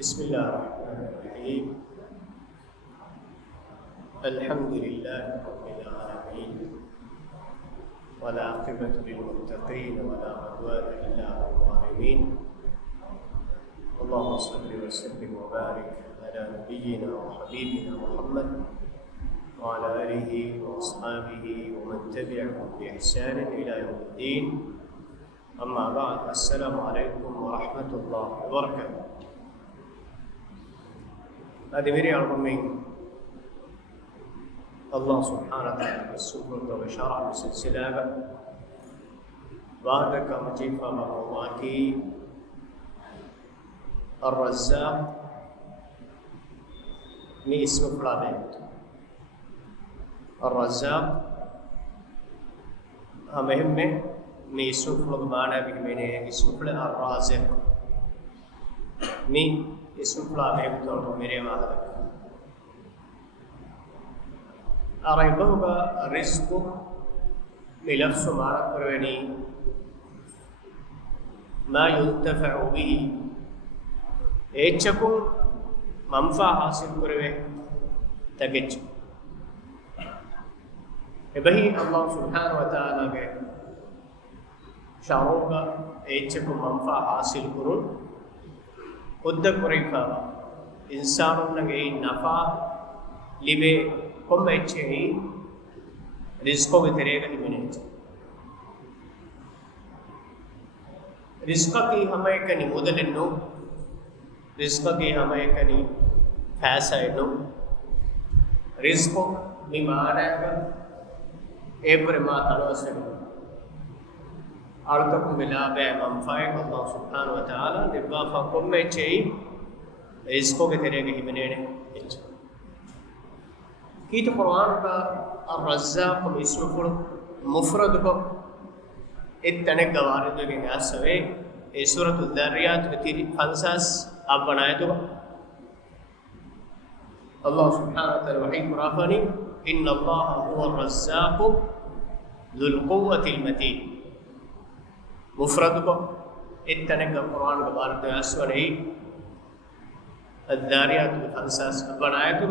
بسم الله الرحمن الرحيم. الحمد لله رب العالمين، والعاقبة للمتقين ولا عدوان إلا على الظالمين. اللهم صل وسلم وبارك على نبينا وحبيبنا محمد وعلى آله وأصحابه ومن تبعهم بإحسان إلى يوم الدين. أما بعد، السلام عليكم ورحمة الله وبركاته. أدمري الرمين الله سبحانه وتعالى بالسكر وشرع بسلسلة بعدك مجيفة مرواكي الرزاق مي اسم فلابيت. الرزاق همهمة مي اسم فلاب معنا بكمينة اسم فلاب الرازق مي اسم فلابيت تورو ميري ماذا أريبوغا رزق بلفظ معنا كرواني ما ينتفع به ඒච්චකුම් මම්ෆා හාසිල් කරවේ තගෙච්ච එබැහි අල්ලාහ් සුබ්හානහු වතාලාගේ ශාරෝග ඒච්චකුම් මම්ෆා හාසිල් කරුන් උද්ද කුරිෆා ඉන්සානුන්ගේ නෆා ලිබේ කොම්බෙච්චේ රිස්කෝ විතරේක හිමිනෙච්ච රිස්කකී හැමයකනි මුදලෙන්නෝ रिस्क की हमें कनी फैसा नो रिस्क बीमार है एपर मातलो से आलतक मिला बे मंफाए अल्लाह सुब्हानहु व तआला दिबा फकुम में चई रिस्क के तेरे के हिमने ने की तो कुरान का अर्रज़्ज़ाक़ इसम फुल मुफरद को इतने गवारे जो के नासवे ए सूरत अज़-ज़ारियात के 50 आप बनाए तो अल्लाह सुब्हानहु व तआला वही कुरानी इन्नल्लाह हुवा अर्रज़्ज़ाक़ ज़ुल क़ुव्वतिल मतीन मुफरद को इतने का कुरान का बार तो असवरी अज़-ज़ारियात के 50 बनाए तो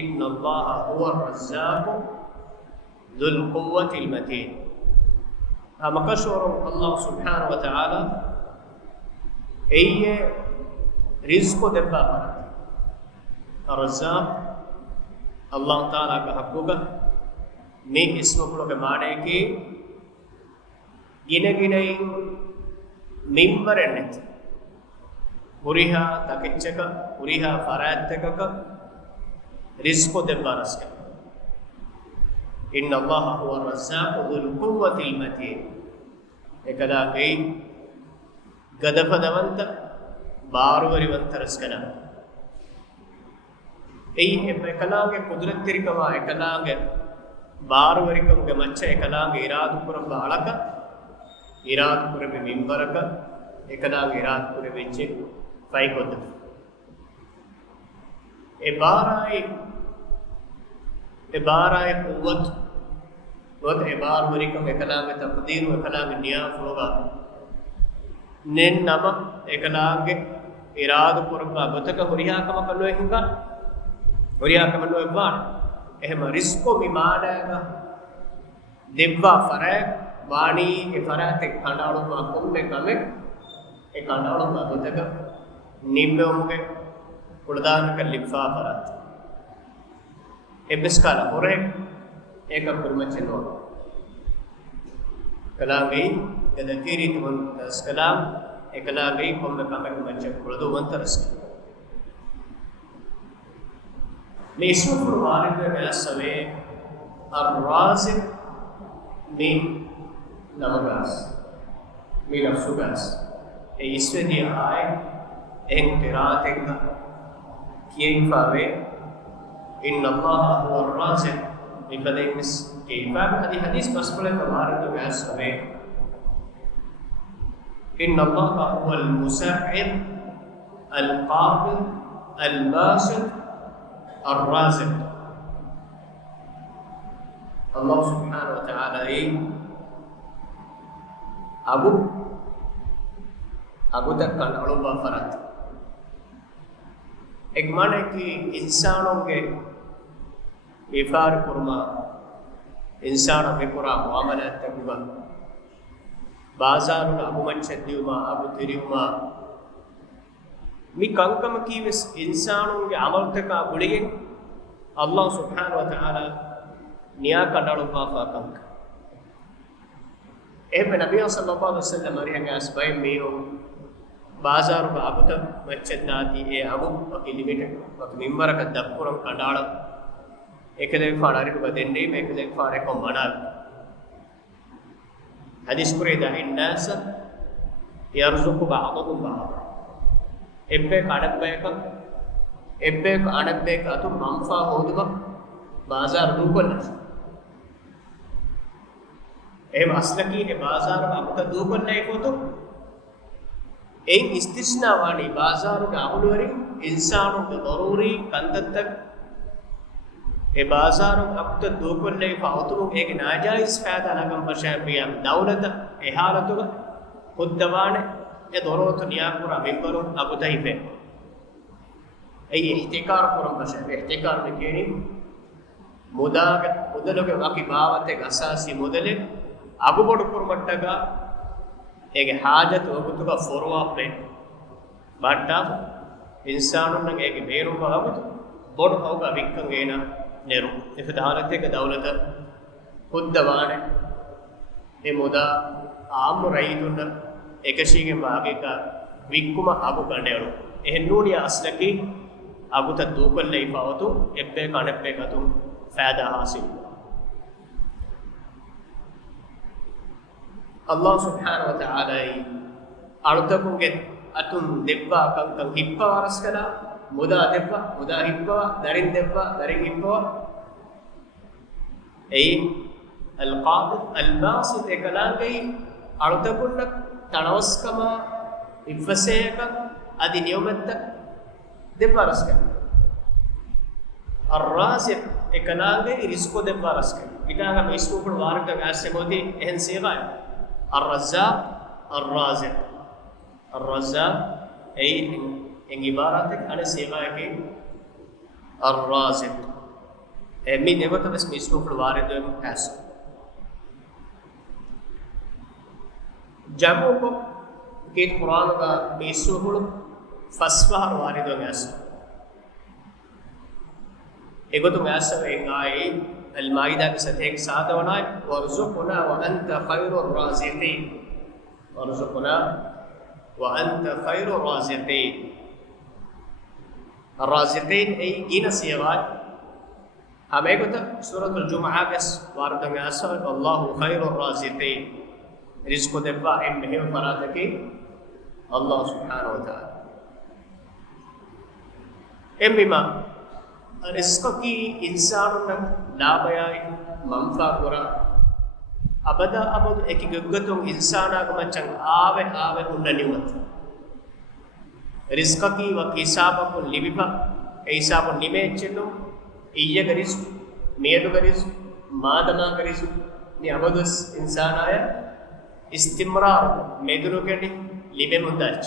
इन्नल्लाह हुवा अर्रज़्ज़ाक़ ज़ुल क़ुव्वतिल मतीन हम कशोर अल्लाह सुब्हानहु व तआला ये रिज़्क़ को देता है अर्रज़्ज़ाक़ अल्लाह ताला का हक़ होगा मैं इसम फुल के माने की गिने गिने मिंबर एन्नेत उरिहा तकिच्चक उरिहा फरायत्तक रिज़्क़ को देता रस्के इन्नल्लाह हुवा अर्रज़्ज़ाक़ ज़ुल क़ुव्वतिल मतीन एकदा गई गदफदवंत बारवरिवंतरस्कना एकलांगे कुदरत तिरिकवा एकलांगे बारवरिकम के मच्छ एकलांगे इरादपुर बालक इरादपुर में मिंबरक एकलांगे इरादपुर बेचे फाइकोद ए बाराए कुव्वत वत ए बारवरिकम एकलांगे तकदीर एकलांगे निया फुलगा नेन नम एकलांगे इरादपुरका गतक हुरियाकम कनो हिंगा हुरियाकम नो बाण එහෙම රිස්කෝ විමානයක දෙව්වා ෆරය වාණී ඒ ෆරයත් කණ්ඩායම කොම්බේ ගමේ ඒ කණ්ඩායම ගතක නිම්බෙමුගේ කුඩදානක ලිෆා ෆරත් එබ්ස්කාල හොරේ ඒක පුරුමචනෝ කලාංගේ كذكيري تمن السلام إكلاغي قم بكامك مجد ولدو منترس ليسوف الوارد بأسوي الرازق من نمغاس من نفسوغاس إيسوه دي آئے انتراتك كيفاوي إن الله هو الرازق بفدينس كيفاوي هذه حديث بسبلة الوارد بأسوي إن الله هو المساعد القابض الباسط الرازق الله سبحانه وتعالى أبو تكن علوبا فرات ek mane ki insanonge ifar kurma insana bekura muamalat takuba bazaru abu manchadiyuma abu tiriyuma mi kankama kiwes insanonge amaltaka guligen Allah subhanahu wa ta'ala niya kadalu pa kank ehme nabiy sallallahu alaihi wasallam ariyange asbay meyo bazaru abuta machadati e abu aki limit aki mimbaraka dakkuram kadala ekade faadari ko denne me ekade faare ko manal hadis kurida innas yarzuqu ba'dhum ba'd ebbe kadabbe ka atu manfa hoduba bazar dukolla e maslaki e bazar abuta dukolla ekotu ei istisna wani bazaru ga ahulwari insanu ga daruri kandattak e bazaru abuta dukolla e fauturu ege najais faida nagam pashafiya dawlata e halatu ga khuddawane e dorotu niyakura membaru abuta ife ei ihtikar kuram pashafiya ihtikar ne keni mudaluge waki bawate gasasi mudale agubodu kurmattaga ege hajat ogutuga forwa pe batta insanun nge ege meru bagut bodu hoga vikkan ena neru ifadahalate ke dawlata huddawane e muda aam raidun ekashige baage ka vikkuma abu kanderu ehennuniya aslaki aguta dukolle ifawatu ebbe kanebbe katum faida hasil Allah subhanahu wa ta'ala alutakunge atun debba kan hippa waraskala muda debba muda hippa darin debba darin hippa ei alqadir albasit ekalangai alutakunna tanawaskama ifaseka adi niyamatta debba waraskala arraziq ekalangai rizqo debba waraskala itaga mesukul warta gasemodi ehen siga الرزاق الرازق الرزاق أي إن عبارتك على صيغة الرازق من نبض بس مسلوب الوارد هاس جمعه كيت قرآن کا مسلوب فسفه الوارد هاس إيقو تو هاس إن آئي المائدة كساتيك سادة وناي وارزقنا وأنت خير الرازقين وارزقنا وأنت خير الرازقين الرازقين أي جينا سيغات هم يقول سورة الجمعة بس وارد من أسفل الله خير الرازقين رزق دبا إمه فراتك الله سبحانه وتعالى إمما رزق کی انسان ලාභයයි මන්ෆා කුරා අබද එක ගග්ගතුන් ඉන්සානාග මචං ආවේ උන්නනිවත් රිස්ක කි වකිසාබකු ලිබිපා ඒ හිසාබ නිමෙච්චෙන්නු ඊයග රිස් මේදුග රිස් මාදනාග රිස් නි අබදස් ඉන්සානාය ඉස්තිම්රාර් මේදුරු කෙඩි ලිබෙ මුදාච්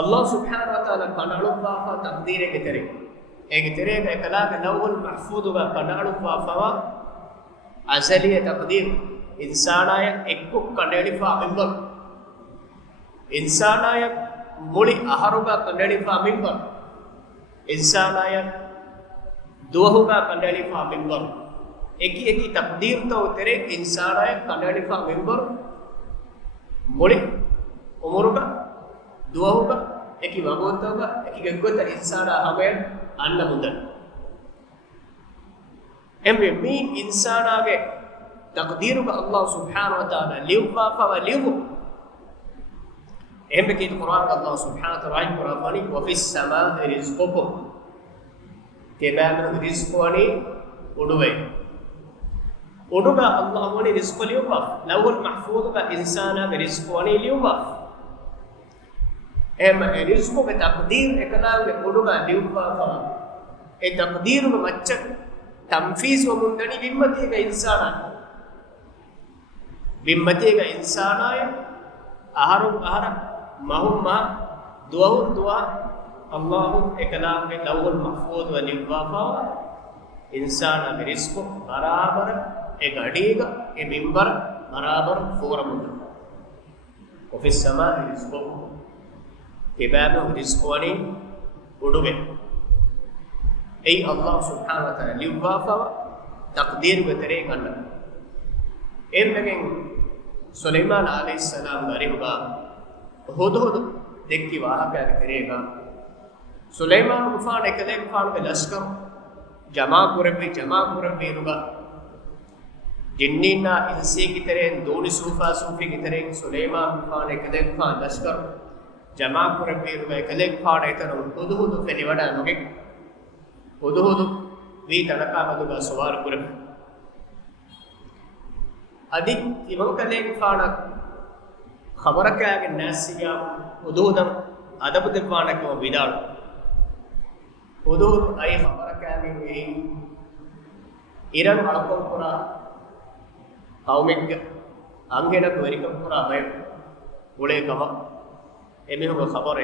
Allah subhanahu wa ta'ala kanalu bafa taqdire ke tere ek tere ka kalam lawhul mahfuz ga kanalu bafa azaliya taqdir insanaya ekku kaneli fa member insanaya muli aharuga kaneli fa member insanaya duwahuga kaneli fa member eki taqdir to tere insanaya kaneli fa member muli umuruga duwahuga eki wagotoga eki gaggota insana hame anna mudan embe mi insana ge taqdiruga Allah subhanahu wa ta'ala liwa fa liwu embe ki Quran Allah subhanahu wa ta'ala Qur'ani wa fis samaa'i rizqukum kebana rizqani uduwe uduga Allah woni rizqo liwa lawul mahfuz ga insana ge rizqani liwa em rizqo ke taqdir ekalawe oduga liwa fa e taqdir ga macca tanfiz wa mundani bimmati ga insana bimmati ga insana ya ahara mahumma دوا الله إكلام لوح المحفوظ وليوافا إنسان برزق برابر إغاديغا إمبر برابر فورمود وفي السماء رزقكم كباب رزقوني ودوبه أي الله سبحانه وتعالى ليوافا تقدير بترين الله إمكن سليمان عليه السلام غريبا هدهد دكي واهكا تريغا سليمان غفان اكدك فان لشكر جمع قربي رغا جنينا انسي کی طرح دونی صوفی کی طرح سليمان غفان اكدك فان لشكر جمع قربي رغا اكدك فان ایتنو هدهد فنی وڈا نوگے هدهد وی تنکا مدوگا سوار قرب ادي إمام كلام فانا خبرك يا الناس يا حدودم أدب دفانا كم بيدار حدود أي خبرك يا من إيران علىكم كورا قومك أنجنا كوريكم كورا ما بولي كما إمي هو خبر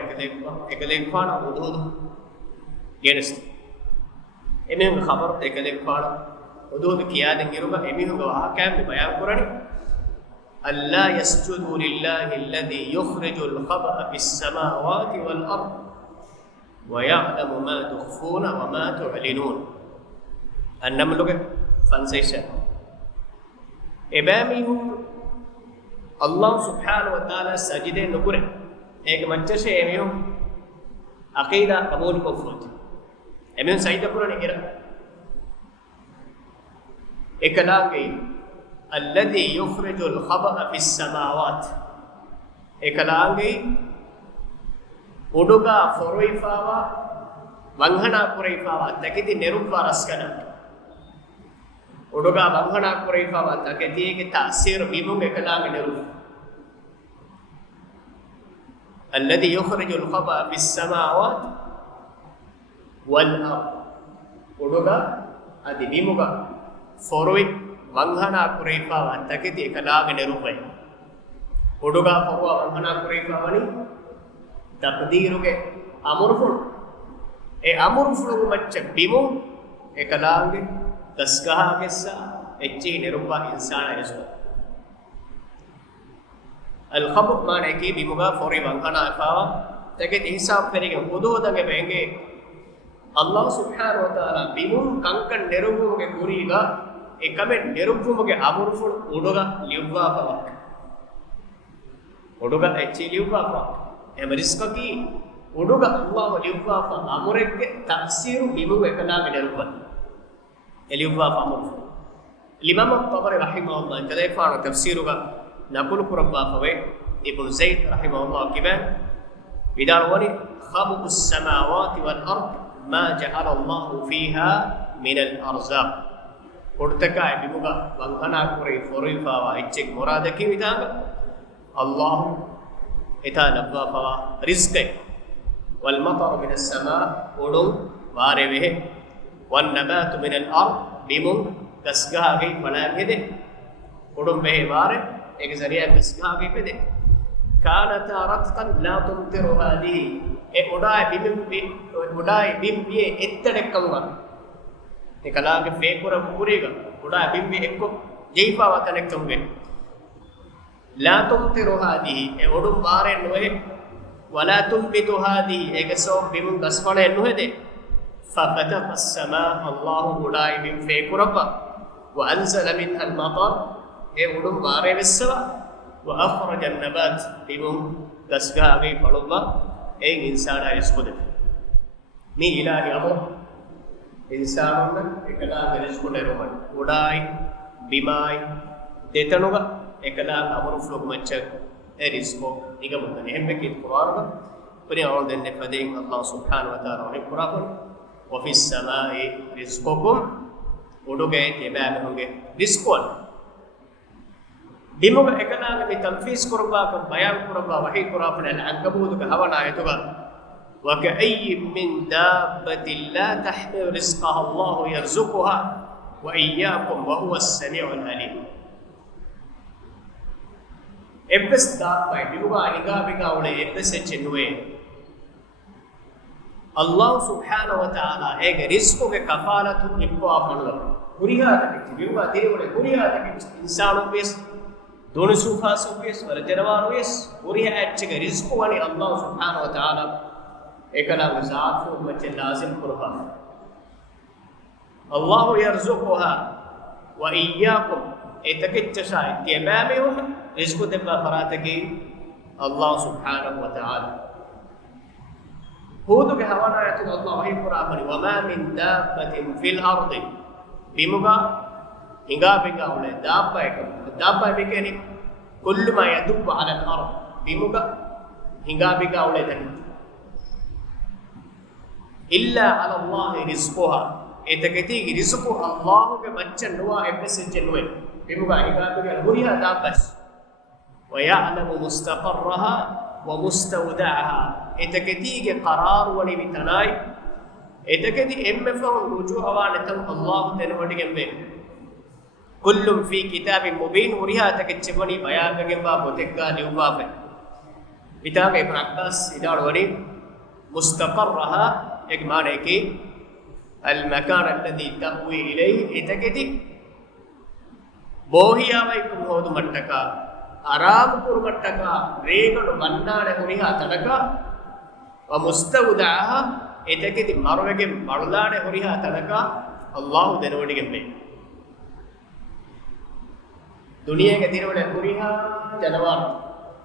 إكلم فانا حدود جنس إمي هو خبر إكلم فانا حدود كيادن يروبا إمي هو أحكام بيان قراني ألا يسجدوا لله الذي يخرج الخبأ في السماوات والأرض ويعلم ما تخفون وما تعلنون النملك فانسيشن إبامي الله سبحانه وتعالى سجده نقره एक मच्छर से एमियो अकीदा कबूल को foot Ameo Saeed कुरान इरा एकलागे الذي يخرج الخبأ في السماوات एकलागे उडुगा फोरोइफावा वंघना कुरैफावा तकिति निरुपा रस्कना उडुगा वंघना कुरैफावा तकिति के तासीर बिमुंग एकलागे निरुप الذي يخرج الخبأ في السماوات والأرض उडुगा अदि बिमुगा फोरोइ वंघना कुरैफावा तकिति एकलागे निरुपय उडुगा फोरोवा वंघना कुरैफावनी तकदीरुगे अमुरफुल ए अमुरफुल मच्च बिमु एकलागे दस्कहा केसा एच्ची निरुपा इंसान रिस्क الخبر माने की बिमुगा फोरी वंघना अफावा तके हिसाब करेंगे उदो दगे बेंगे अल्लाह सुब्हानहु व तआला बिमुन कंकन निरुपुगे कुरीगा एकमे निरुपुगे अमुरफुल उडुगा लियुवा फवा उडुगा एच्ची लियुवा फवा एमरिस्क की उडुगा अल्लाह लियुवा फवा अमुरेगे तफसीरु बिमु एकलागे निरुपन एलियुवा फवा अमुरफुल इमाम तबरी रहमहुल्लाह कदैफानो तफसीरुगा نقول قربا فوي ابن زيد رحمه الله كمان بداروني خبء السماوات والأرض ما جعل الله فيها من الأرزاق قرتكا بمغا وانغنا كوري فوريفا وايتشك مرادكي بداغ الله اتا نبوا فوا رزق والمطر من السماء ودم واربه والنبات من الأرض بمغ كسغا غي فلاغده ودم به واره एक जरिया किसका आगे पे दे कानता रत्कन ला तुमतिरु हादी ए उड़ाए बिम ये इत्तड़े कमगा निकला के फेकुरा पूरेगा उड़ाए बिम ये एको जैफा वतने कमगे ला तुमतिरु हादी ए उड़ुम बारे नोहे वला तुमबितु हादी एक सो बिम दसफले नोहे दे फफतह السماء الله उड़ाए बिम फेकुरा وانزل منها المطر ए उडुम बारे विसवा وأخرج النبات بمن دسغاغي فلوبا ए इंसान रिस्क दे नी इलाही अमो इंसानों एकला रिस्क दे रोमन उडाई बिमाई देतनुगा एकला अमर फ्लोग मच्च ए रिस्क निगमन नेहमे की कुरान परि और देने पदे अल्लाह सुब्हानहु व तआला ने कुरान वफी السماء रिस्ककुम उडुगे जेबा होंगे रिस्क बिमुग एकलागे में तनफीस कुरबा का बयान कुरबा वही कुरान अलअनकबूत का हवाना आयतुगा वकअय्य मिन दाब्बतिन ला तहमिल रिज़्क़हा अल्लाहु यरज़ुकुहा व इय्याकुम व हुवा अस्समीउल अलीम एब्बस दाब्बा बिमुग अनिगा बिगा उले एब्बस चेन्नुवे Allah subhanahu wa ta'ala ege rizqu ge kafalatu ippo afanwa kuriha takich biuga direwole kuriha takich insanu bes donu sufa sufes warjarawaru yes kuriha etchege rizqu wani Allah subhanahu wa ta'ala ekala zaatu mache lazim kurha Allah yarzuquha wa iyyakum etakiccha itiyamamihum rizqu debba faratagi Allah subhanahu wa ta'ala Hudu ke hawana ayatu Allah wahi Qur'ani wa ma min dabbatin fil ardi bimuga hinga binga ule dabba ekeni kullu ma yadubbu ala al ard bimuga hinga binga ule tan illa ala Allah rizquha etaketi rizqu Allah ke machan nuwa episage nuwe bimuga hinga binga huriha dabbas wa ya'lamu mustaqarraha wa mustawda'aha etaketiige qarar wani vitanai etaketi emmefon rujuha natam Allah tenwadi gembe kullum fi kitabin mubin uriha takechebani bayagage ba botegga liuba fe vitage ibn Abbas idal wani mustaqarraha ek mane ki al makan alladhi tahwi ilayhi etaketi bohiya vai kum hodu mattaka aram kurmattaka reganu bannane huriha tanaka wa mustawda'aha etaketi marwege balulane huriha tanaka Allah denodi gembe duniyage dirwale huriha janawar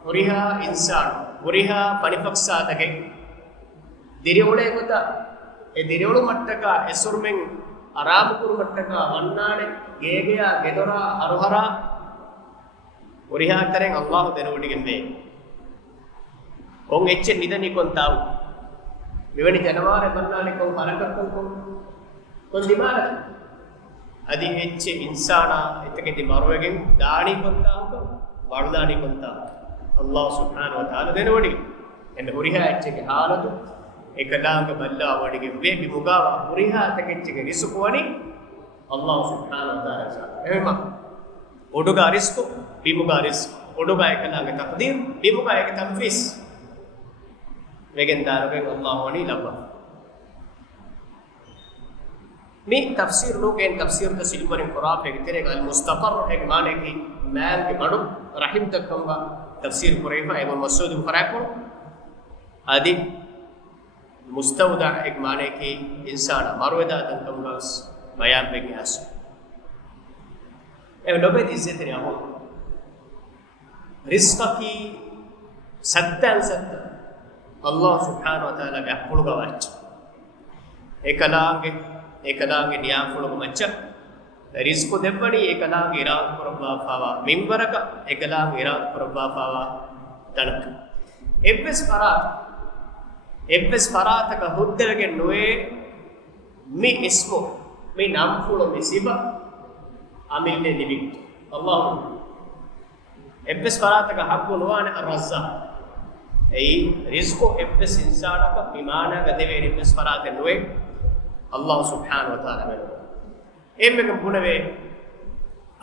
huriha insan huriha panipaksa tage dirwale gota e dirwolu mattaka esurmen aram kurmattaka bannane gegeya gedora haruhara uriha taren Allah denodi gembe kon ecche nidani kon taw මෙවැනි ජනවාරය බන්නානේ kon හරකක්කම් kon dimara adi ecche insana etaketi marwegen daani kon taw baldaani kon taw Allah subhanahu wa taala denodi ende uriha ecche ge halatu ekadaanga balla wadige ve bimugawa uriha takecche ge risukoni Allah subhanahu wa taala sa ehma oduga risku bimuga risku oduga ekadaanga taqdir bimuga ek tanfis Legendarogen Allah wani labba. Mi tafsir logen tafsir da silmarin Qur'an pe terega al mustaqar ek mane ki mal ke badu rahim takkamba tafsir Qurayfa ibn Mas'ud faraqo adi mustawda ek mane ki insana marweda takkamba bayan pe gyas. E lobe dizzetri amo rizqa ki sattan satta Allah subhanahu wa ta'ala ge appuluga wacca ekalaange niyafuluga macca rizqu debbani ekalaange iraad kurabba fawa minbaraka ekalaange iraad kurabba fawa tanak ebbes farataka huddevege noe mi ismu mi namfulu mi siba amille living Allah ebbes farataka hakku nuwane ar-razzaq ei rizqu ebbes insanaka bimana gadeve ebbes farate noe Allah subhanahu wa ta'ala melu emmege bunave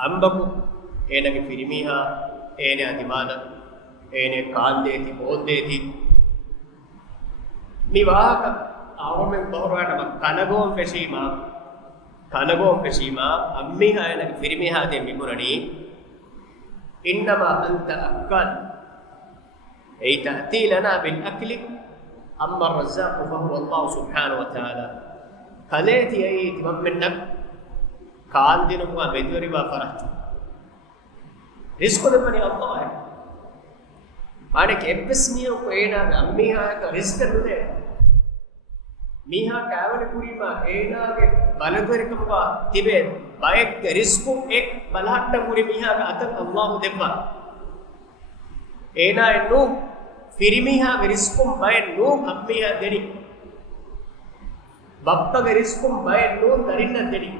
ambaku enage firimiha ene adimana ene kaandeti bodeti mi wahaka awomen bohorwata kanagom feshima ammiha enage firimiha de mibunani innama anta akal أي تأتي لنا بالأكل أما الرزاق فهو الله سبحانه وتعالى خليتي أي تمام منك كان دينكما بدوري بافرات رزق دمني الله مانك إبس ميو كوينا أميها كرزق نده ميها كاوني كوريما إينا كبالدوري كمبا تبه بايك رزق إك بلحت كوري ميها كأتن الله دمّا ඒනා එන්නු ෆිරිමිහා රිස්කුම් බය නු අම්මියා දෙනි බප්පා රිස්කුම් බය නු දරින්න දෙනි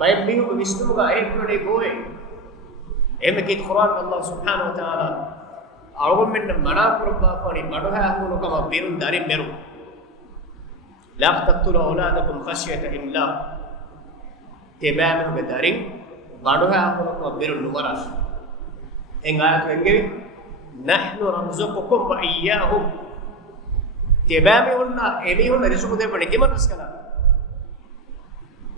බය මිහු විස්තුගා ඒකුනේ ගෝේ එමෙකි කුර්ආන් අල්ලාහ් සුබ්හානහු වතාලා අවුම් මෙන්න මනා කුරබා පොනි බඩහා හුනු කම බිරුන් දරින් මෙරු ලා තක්තුලු අවලාදකුම් ඛෂියත ඉල්ලා තෙබෑමු බදරින් බඩහා හුනු කම බිරුන් නුමරස් engayat wenge nahnu narzuqukum wa iyyahum tebami hunna emi hunna rizqu debani kiman raskala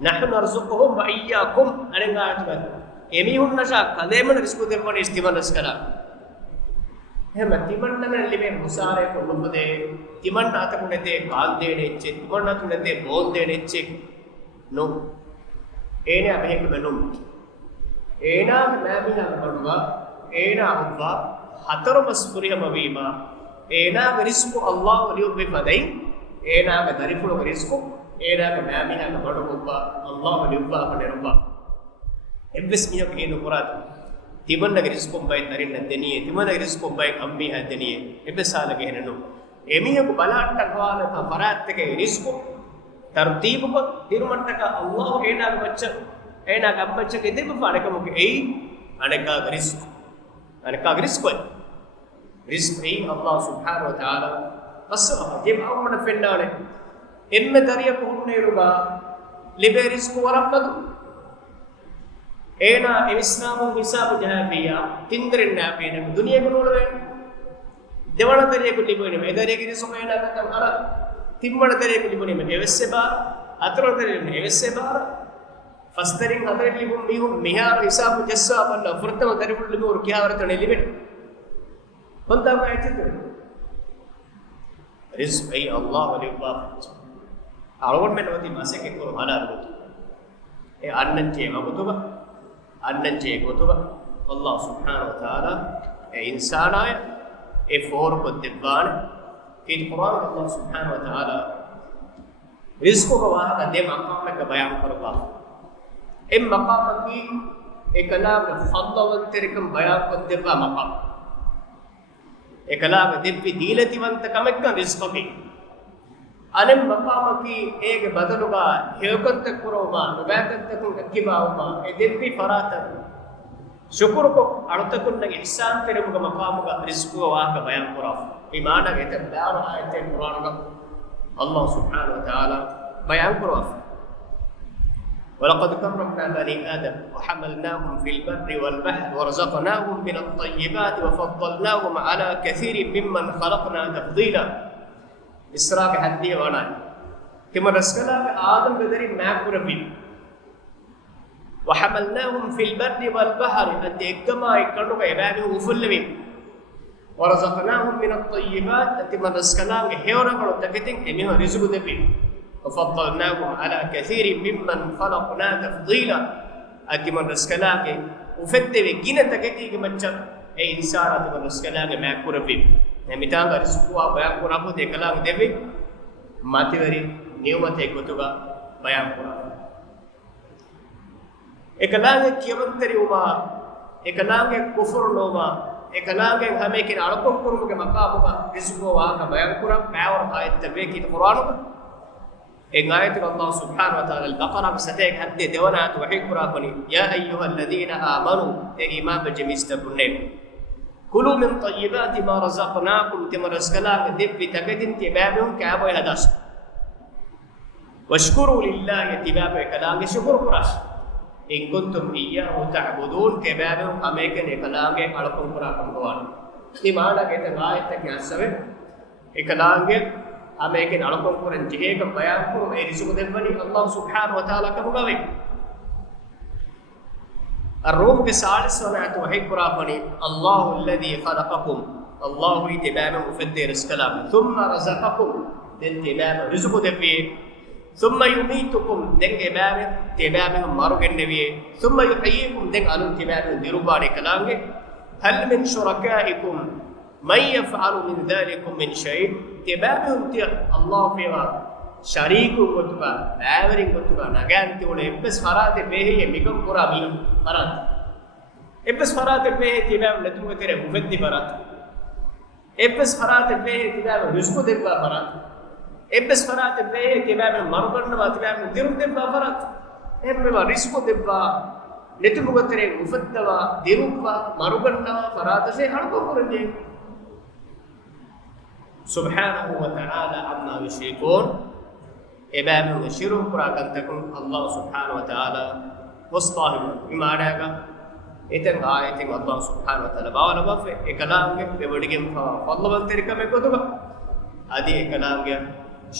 nahnu narzuquhum wa iyyakum anenga atba emi hunna sha kademan rizqu debani istiman raskala hema timanna men libe musare ko lubde timanna atakunete kaande necche timanna tunete bonde necche no ene abehek menum ena mamiha badwa ena abba hataru masfuriyama wima ena rizqu allah waliyubbi fadai ena ga darifulu rizqu ena ga mamiha badwa allah waliyubba paneruba ebbes miya kinu qurat timanna rizqu bay tarinna deniye timanna rizqu bay ambiha deniye ebbesala gehennu emiya ko balatta qala ta faratteke rizqu tartibu ko tirumattaka allah ena ga baccha ena ga baccha ke debu parekamu ke ei aneka rizqu rizq ei allah subhanahu wa taala aswa jeb awmana fennane emme dariya ko hunneruga libe rizqu warammadu ena islamu hisabu jahabiya tindrinna pena duniya ko nolwe devana dariya ko libone me dariya ki rizqu ena katam ara timmana dariya ko libone me evesse ba atro dariya me evesse ba fastarin hadare libum mihum mihar hisabu jassa balla furtama dariful libur kiya waratane liben konta ko aytidu rizq ay allah waliyubba algon men wati masake ko halal gotu e annan je mabutuba Allah subhanahu wa ta'ala e insanaya e for ko debban ke Quran Allah subhanahu wa ta'ala rizqo ko wa ka de maqam ka bayan karba em maqam ki e kalam fadlan terikam bayan ko debba maqam e kalam debbi dilatiwant kamekka rizqo ki anem maqam ki ege badaluga hekot kuroma nubatat kun akibawma e debbi farata syukur ko alutakun nang ihsan teremuga maqamuga rizqu wa ka bayan quraf imana ge tabbar ayat Quran ga Allah subhanahu wa ta'ala bayan quraf ولقد كرمنا بني آدم وحملناهم في البر والبحر ورزقناهم من الطيبات وفضلناهم على كثير ممن خلقنا تفضيلا إسراء حدي وانا كما رسكنا آدم بدري معكربي وحملناهم في البر والبحر أنت كما يكرنوا إبانه وفلمين ورزقناهم من الطيبات أنت من رسكنا هيورا ولتكتين إميه رزق دبي وفضلناهم على كثير ممن خلقنا تفضيلا أنت من رسكنا وفتة جينا تكتي كمتشا أي إنسان أنت من رسكنا معكربي mitanga rizqu wa bayan qurabu de kalam devi mativeri niyumate gotuga bayan qurabu ekalange kiyamantari uma ekalange kufur noma ekalange hame kin alqom kurumuge maqamuga rizqu wa ka bayan qurab bawar ayat tabe ki qur'anu en ayat Allah subhanahu wa ta'ala al-baqara bisatek hadde dewana tawhid qurabani ya ayyuhalladhina amanu e iman bajmistabunne كلوا من طيبات ما رزقناكم تمرسكلاك دب تكدين تبابهم كابو يهداس واشكروا لله تبابه كلاك شكر قراش إن كنتم إياه تعبدون تبابهم أميكن كلاك ألقم قراكم قوان إمانا كيتا غاية تكياسوه كلاك أميكن ألقم قران جهيكم بيانكم أي رسول دبني الله سبحانه وتعالى كمغوي الروم کے سالس ونعت وحيد قرافني الله الذي خلقكم الله اتبام مفدر السلام ثم رزقكم دنتبام رزق دبي ثم يميتكم دن ابام تبام مارو النبي ثم يحييكم دن على تبام دربار كلام هل من شركائكم من يفعل من ذلك من شيء تبام الله فيما شريكو كتبا باورين كتبا نغانتي ولا ابس فرات به ميكم قرامي فرات ابس فرات به تبام لتم ترى مفدي فرات ابس فرات به تبام رزق دبا فرات ابس فرات به تبام مربن وتبام درم دبا فرات ابما رزق دبا لتم ترى مفدوا دروا مربن فرات سے ہڑکو کرنجے سبحانه وتعالى عما يشركون إبابه وشيرهم قراءة تكون الله سبحانه وتعالى مستاهل بمعنى إتن آية الله سبحانه وتعالى باولا بافه إكلام بوديكم فالله بنتري كم يكتبه adi ekalange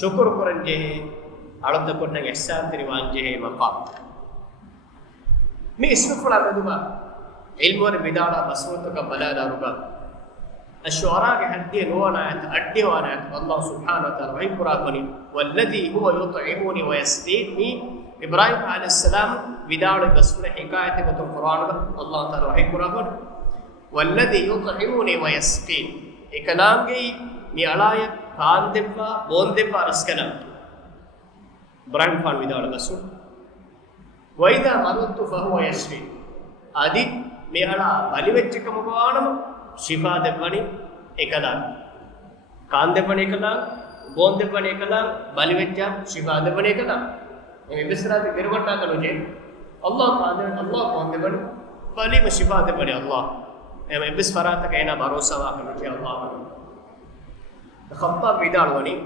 syukur kuranje alonda konna ihsan tiri wanje maqam me ismu fula meduga ilmu war bidala basmutuka balala ruga الشعراء حدي نوانا أدي وانا الله سبحانه وتعالى وحي قرآني والذي هو يطعمني ويسقيني إبراهيم عليه السلام بدار بسم حكاية القرآن الله تعالى وحي قرآن والذي يطعمني ويسقيني إكلامي نيالايا كان دبا بون دبا رسكنا إبراهيم فان بدار بسم وإذا مرضت فهو يشفي أدي ميالا باليوتشك مقانم ಶಿಫಾ ದೆವ್ವನಿ ಏಕಲಾಂ ಕಾನ್ ದೆವ್ವನಿ ಏಕಲಾಂ ಬೋನ್ ದೆವ್ವನಿ ಏಕಲಾಂ ಬಲಿವೆಚ್ಚ ಶಿಫಾ ದೆವ್ವನಿ ಏಕಲಾಂ ಎ ಬಿಸ್ರಾತ ಗಿರವಟ್ಟ ಕಲುಜೆ ಅಲ್ಲಾಹ್ ಕಾನ್ ಅಲ್ಲಾಹ್ ಬೋನ್ ದೆವ್ವನಿ ಬಲಿ ಮ ಶಿಫಾ ದೆವ್ವನಿ ಅಲ್ಲಾಹ್ ಎ ಬಿಸ್ ಫರಾತ ಕೈನಾ ಭರೋಸಾ ಕಲುಜೆ ಅಲ್ಲಾಹ್ ಖತ್ತಾಬ್ ವಿದಾಳವನಿ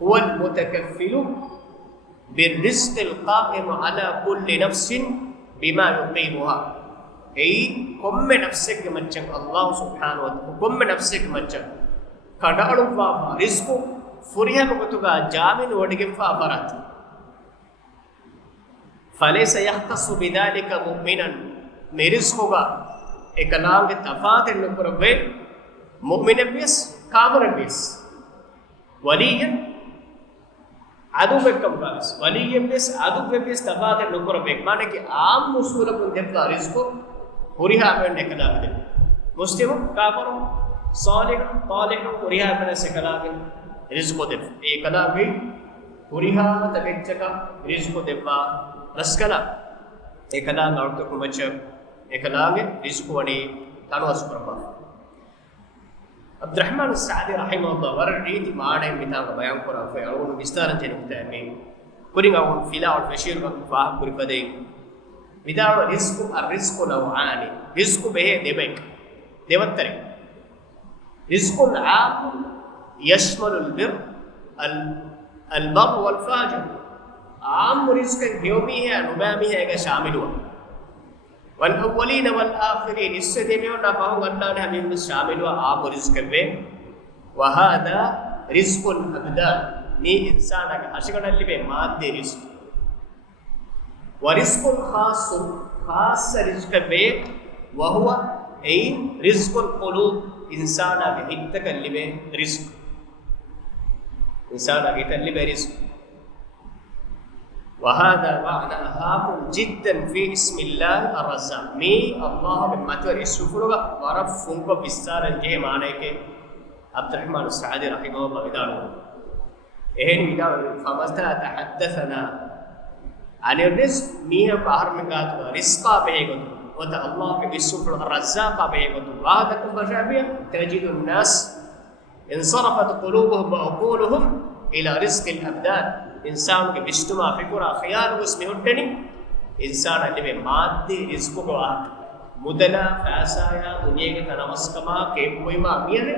هو المتكفل بالرزق القائم على كل نفس بما يقيمها ei komme nafseke maccan Allah subhanahu wa ta'ala komme nafseke maccan kadalu wa rizqu furiham gotuga jamin odigem fa farat falaysa yahtassu bidhalika mu'minan merizquga ekalange tafat ennukurave mu'minabis kamarabis waliyan adu bekkam gavis waliyan bis adu bebis tafat ennukurave mane ki aam musulakun debba rizqu ಹುರಿಹಾ ಬೆಂಡೆ ಕಲಾವಿದೆ Muslim copper Solih ತಾಲಿಹ್ ಹುರಿಹಾ ಬೆಂಡೆ ಸಕಲಾಗೆ ರಿಜ್ಕೋ ದೆವ್ ಈ ಕಲಾವಿ ಹುರಿಹಾ ತಗೆಚ್ಚಕ ರಿಜ್ಕೋ ದೆವ್ವ ರಸ್ಕಲ ಈ ಕಲಾಂಗ ಅರ್ಥ ಕುಮಚ ಈ ಕಲಾಗೆ ರಿಜ್ಕೋ ಅಡಿ ತನವಸ್ ಪ್ರಭ ಅಬ್ದುರ್ರಹ್ಮಾನ್ ಸಾದಿ ರಹಿಮಹುಲ್ಲಾ ವರ ರೀತಿ ಮಾಡೆ ಮಿತಾಂಗ ಬಯಾನ್ ಕೊರ ಫೆ ಅವನು ವಿಸ್ತಾರ ಜನುಕ್ತಾ ಮೇ ಕುರಿಂಗ ಅವನು ಫಿಲಾ ಅವನು ಫಶೀರ್ ಫಾಹ ಕುರಿಪದೆ ವಿದಾಳ ರಿಸ್ಕು ಅರ್ರಿಸ್ಕು ನೌಆನಿ ರಿಸ್ಕು ಬೆಹೆ ದೆಬೆಕ್ ದೇವತ್ತರೆ ರಿಸ್ಕು ಆಮ್ ಯಶ್ಮಲು ಅಲ್ಬಿರ್ ಅಲ್ಬರ್ ವಲ್ಫಾಜರ್ ಆಮ್ ರಿಸ್ಕ್ ಗೆಯೋಮಿ ಹೆ ಅನುಬಾಮಿ ಹೆ ಗ ಶಾಮಿಲುವ والأولين والآخرين السدميون نفهم أننا هم شاملوا عام رزق به وهذا رزق الأبدان ني إنسان أشكال اللي به مادي رزق ورزق خاص خاص رزق به وهو أي رزق القلوب إنسان هيتك اللي به رزق إنسان هيتك اللي به رزق وهذا معنى هام جدا في اسم الله الرزاق مي الله بمتور السفرغ ورف فنك بستار جه معنی کے عبد الرحمن السعدي رحمه الله ودانو اهن ودانو فمستا تحدثنا عن الرزق ميه باهر من قاتو رزقا بهيغو وتا الله بالسفرغ الرزاق بهيغو وهذا كبشابيه تجد الناس انصرفت قلوبهم وعقولهم الى رزق الابدان इंसान के विष्णुमा फिकुरा खयाल उसमें उठनी इंसान अल्ले मादे रिस्क को आ मुदला फैसाया दुनिया के तनवस्कमा के कोईमा मियने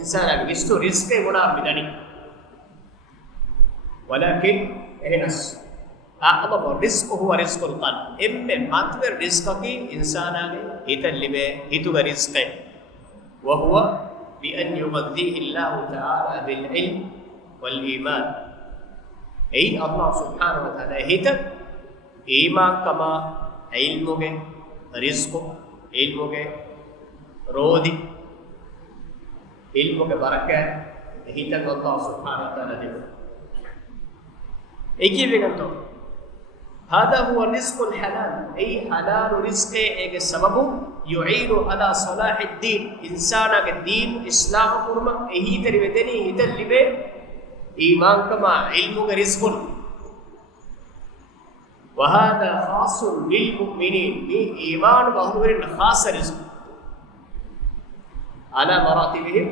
इंसान के विष्णु रिस्क के गुना मिदनी वलाकिन एहनस अअज़म रिस्क हुआ रिस्कुल क़ल्ब इम्मे मातवर रिस्क की इंसान आगे हितल्लिबे हितुगा रिस्क है वहुवा बिअन युग़द्दीहि अल्लाहु तआला बिल इल्म वल ईमान ऐ अल्लाह सुब्हानहु व तआला हितक ईमान कमा इल्मुगे रिज़्क़ इल्मुगे रोदी इल्मुगे बरकत हितक अल्लाह सुब्हानहु व तआला दे एक ही बेगंतो هذا هو الرزق الحلال اي حلال رزق एक सबब युईन अला सलाह الدين इंसान के दीन इस्लाम कुर्म एही तरी वेदनी हितल लिबे ईमान कमा इल्म का रिज़्क़ वहादा खास लिलमुमिनीन बी ईमान बहुवरिन खास रिज़्क़ अला मरातिबिहिम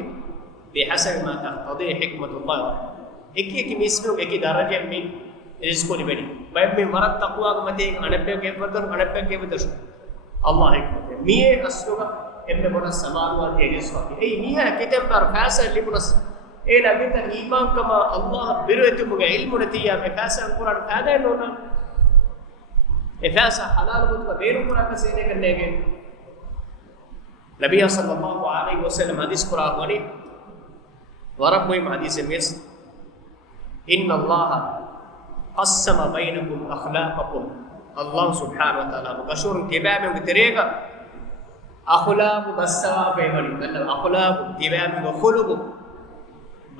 बिहसब मा तक़तदी हिकमतुल्लाह एक एक मिसलो एक दर्जे में रिज़्क़ लिबेनी बाय में मरत तक़वा के मते अनपे के बदर अल्लाह हिकमत मिए असलुगा एम्मे बड़ा समान वाले रिज़्क़ ए मिया कितम पर फैसल लिबनस ए लगित ईमान कमा अल्लाह बिरवति मुगे इल्म नतिया में फैसल कुरान फायदा नोना ए फैसल हलाल बुत का बेरू कुरान का सीने करने के नबी सल्लल्लाहु अलैहि वसल्लम हदीस कुरान वाली ورب مهم حديث ميس إن الله قسم بينكم أخلاقكم الله سبحانه وتعالى بكشور تبع من تريقا أخلاق بسوا في بني مثلا أخلاق تبع من خلق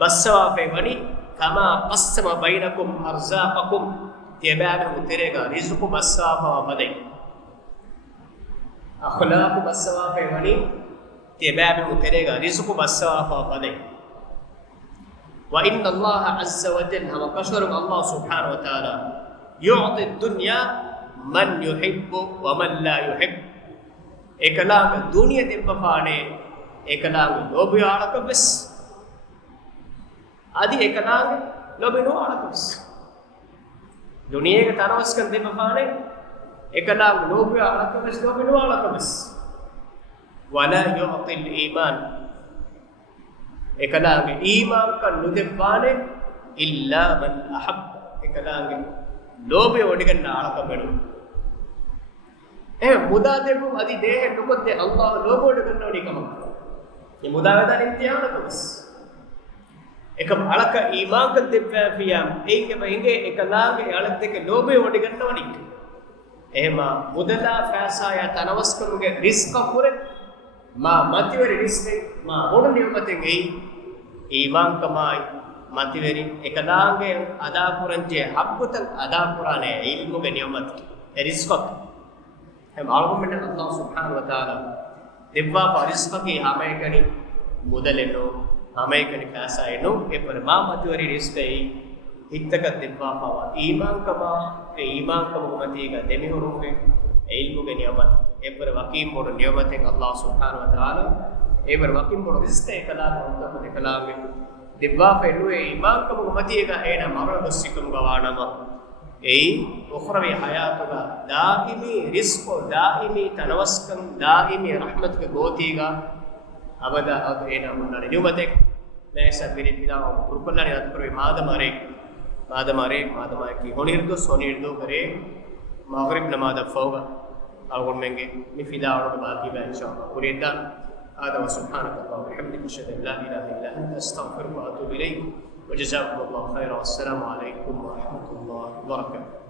بسوا في بني كما قسم بينكم أرزاقكم تبع من تريقا رزق بسوا في بني أخلاق بسوا في بني تبع من تريقا رزق بسوا في بني وإن الله عز وجل هم كشور الله سبحانه وتعالى يعطي الدنيا من يحب ومن لا يحب එකලාග දුනිය දෙපපානේ එකලාග ලෝභයාලක බස් আদি එකලාග ලෝභනෝ ආලකස් දුනියේක තරවස්කන් දෙපපානේ එකලාග ලෝභයාලක බස් ලෝභනෝ ආලකස් ولا يعطي الإيمان එකලාග ඊමාන් කන් නුදෙපානේ إلا من أحب එකලාග ලෝභය ඔඩිගන්න ආලක බඩු मुदादेबु अदि देह नुकते अल्लाह लोगोड गन्नोडी कम ये मुदावदा नित्यान कमस एकम अलक ईमान क दिव्याफियाम एंगे बहिंगे एकलागे अलक के लोबे ओडी गन्नोडी එහෙම මුදලා ෆෑසාය තනවස්කරුගේ රිස්ක පුරේ මා මතිවරි රිස්කේ මා ඕන නියමතෙන් එයි ඊමාන් කමයි මතිවරි එකලාගේ අදා පුරන්ජේ හබ්බත අදා පුරානේ ඉල්මුගේ නියමත රිස්කක් हम आर्गुमेंट अल्लाह सुब्हानहु व तआला दिव्वा परिस्क की हमेकनी मुदलेनो हमेकनी पैसा एनो ए पर मामतवरी रिस्क है हितक दिव्वा पावा ईमान कम उम्मतीगा देमी होरुंगे इल्मुगे नियमत ए पर वकीम मोड नियमत अल्लाह सुब्हानहु व तआला ए पर वकीम मोड रिस्क एकला उम्मत एकलागे दिव्वा पेनुए ईमान कम उम्मतीगा एना मरण सिकम गवानम ඒ උඛරවි හයාතුග දායිමි රිස්ක දායිමි තනවස්කම් දායිමි රහමත්ක ගෝතිගා අවදා එන මොනරි නියමතෙක් මේසබිරි පිටාව කුරුකල්ලානි අත්පරේ මාදමාරේ කි හොනිර්දු සොනිර්දු කරේ මගරිබ් නමාද ෆෝග අල්ගොන් මෙන්ගේ මිෆිදාවරක බාකි බෑ ඉන්ෂාඅල්ලාහ් කුරියදා ආදම සුබ්හානක ව බිහම්දික අෂහදු අන් ලා ඉලාහා ඉල්ලා අන්ත අස්තග්ෆිරුක ව අතූබු ඉලයික් وجزاكم الله خيرا والسلام عليكم ورحمة الله وبركاته.